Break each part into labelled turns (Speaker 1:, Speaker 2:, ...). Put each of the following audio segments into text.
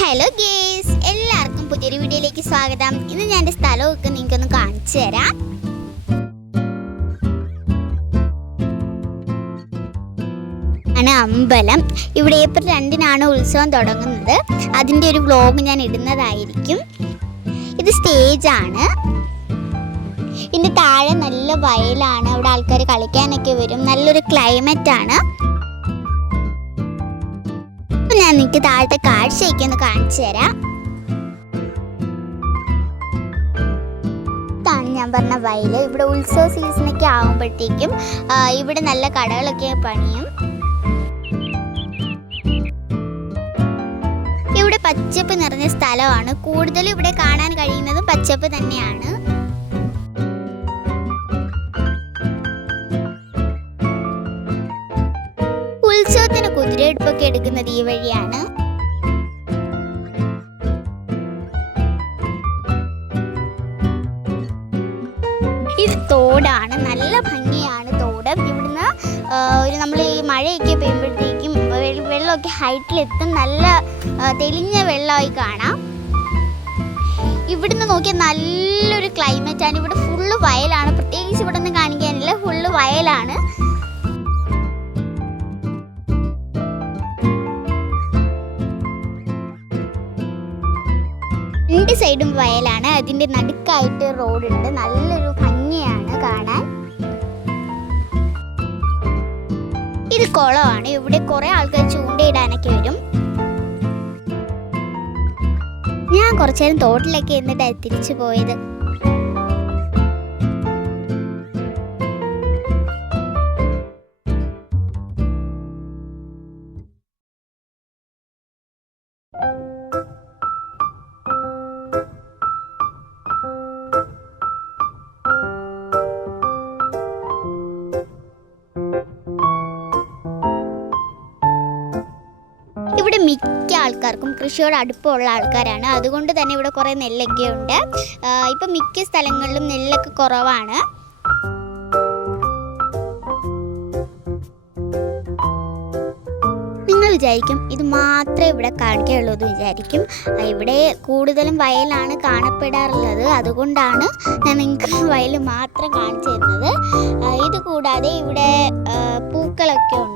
Speaker 1: Hello guys എല്ലാവർക്കും പുതിയൊരു വീഡിയോയിലേക്ക് സ്വാഗതം. ഇന്ന് ഞാൻ എന്റെ സ്ഥലമൊക്കെ നിങ്ങൾക്കൊന്ന് കാണിച്ചു തരാം. ആണ് അമ്പലം. ഇവിടെ ഏപ്രിൽ രണ്ടിനാണ് ഉത്സവം തുടങ്ങുന്നത്. അതിന്റെ ഒരു വ്ലോഗ് ഞാൻ ഇടുന്നതായിരിക്കും. ഇത് സ്റ്റേജാണ് ഇതിന്റെ താഴെ നല്ല വയലാണ്. അവിടെ ആൾക്കാർ കളിക്കാനൊക്കെ വരും. നല്ലൊരു ക്ലൈമറ്റാണ് ആണ്. ഞാൻ നിങ്ങൾക്ക് താഴത്തെ കാഴ്ചയൊക്കെ ഒന്ന് കാണിച്ചു തരാം. ഞാൻ പറഞ്ഞ വയൽ ഇവിടെ ഉത്സവ സീസണൊക്കെ ആകുമ്പോഴത്തേക്കും ഇവിടെ നല്ല കടകളൊക്കെ പണിയും. ഇവിടെ പച്ചപ്പ് നിറഞ്ഞ സ്ഥലമാണ്. കൂടുതലും ഇവിടെ കാണാൻ കഴിയുന്നതും പച്ചപ്പ് തന്നെയാണ്. ഉത്സവത്തിന് കുതിരയെടുപ്പൊക്കെ എടുക്കുന്നത് ഈ വഴിയാണ്. ഇത് തോടാണ് നല്ല ഭംഗിയാണ് തോട്. ഇവിടുന്ന് ഒരു നമ്മൾ ഈ മഴയൊക്കെ പെയ്യുമ്പോഴത്തേക്കും വെള്ളമൊക്കെ ഹൈറ്റിലെത്തും. നല്ല തെളിഞ്ഞ വെള്ളമായി കാണാം. ഇവിടുന്ന് നോക്കിയാൽ നല്ലൊരു ക്ലൈമറ്റാണ് ഇവിടെ ഫുള്ള് വയലാണ്. പ്രത്യേകിച്ച് ഇവിടെ നിന്ന് സൈഡും വയലാണ്. അതിന്റെ നടുക്കായിട്ട് റോഡുണ്ട്. നല്ലൊരു ഭംഗിയാണ് കാണാൻ. ഇത് കുളമാണ്. ഇവിടെ കുറെ ആൾക്കാർ ചൂണ്ടയിടാനൊക്കെ വരും. ഞാൻ കുറച്ചു നേരം തോട്ടിലൊക്കെ എന്നിട്ടാണ് തിരിച്ചു പോയത്. മിക്ക ആൾക്കാർക്കും കൃഷിയോട് അടുപ്പമുള്ള ആൾക്കാരാണ്. അതുകൊണ്ട് തന്നെ ഇവിടെ കുറേ നെല്ലൊക്കെ ഉണ്ട്. ഇപ്പം മിക്ക സ്ഥലങ്ങളിലും നെല്ലൊക്കെ കുറവാണ്. നിങ്ങൾ വിചാരിക്കും ഇത് മാത്രമേ ഇവിടെ കാണിക്കുകയുള്ളൂ എന്ന് വിചാരിക്കും. ഇവിടെ കൂടുതലും വയലാണ് കാണപ്പെടാറുള്ളത്. അതുകൊണ്ടാണ് ഞാൻ നിങ്ങൾക്ക് വയൽ മാത്രം കാണിച്ചു തരുന്നത്. ഇത് കൂടാതെ ഇവിടെ പൂക്കളൊക്കെ ഉണ്ട്.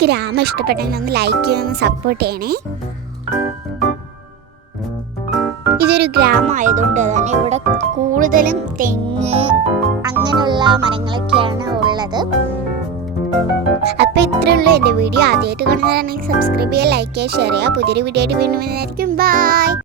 Speaker 1: ഈ ഗ്രാമം ഇഷ്ടപ്പെട്ടെങ്കിൽ ഒന്ന് ലൈക്ക് ചെയ്യണം സപ്പോർട്ട് ചെയ്യണേ. ഇതൊരു ഗ്രാമം ആയതുകൊണ്ട് തന്നെ ഇവിടെ കൂടുതലും തെങ്ങ് അങ്ങനെയുള്ള മരങ്ങളൊക്കെയാണ് ഉള്ളത്. അപ്പോൾ ഇത്രയേ ഉള്ളൂ എന്റെ വീഡിയോ. ആദ്യമായിട്ട് കാണുന്നതാണെങ്കിൽ സബ്സ്ക്രൈബ് ചെയ്യുക ലൈക്ക് ചെയ്യുക ഷെയർ ചെയ്യുക. പുതിയൊരു വീഡിയോ ആയിട്ട് വീണ്ടും വരുന്നതായിരിക്കും. ബൈ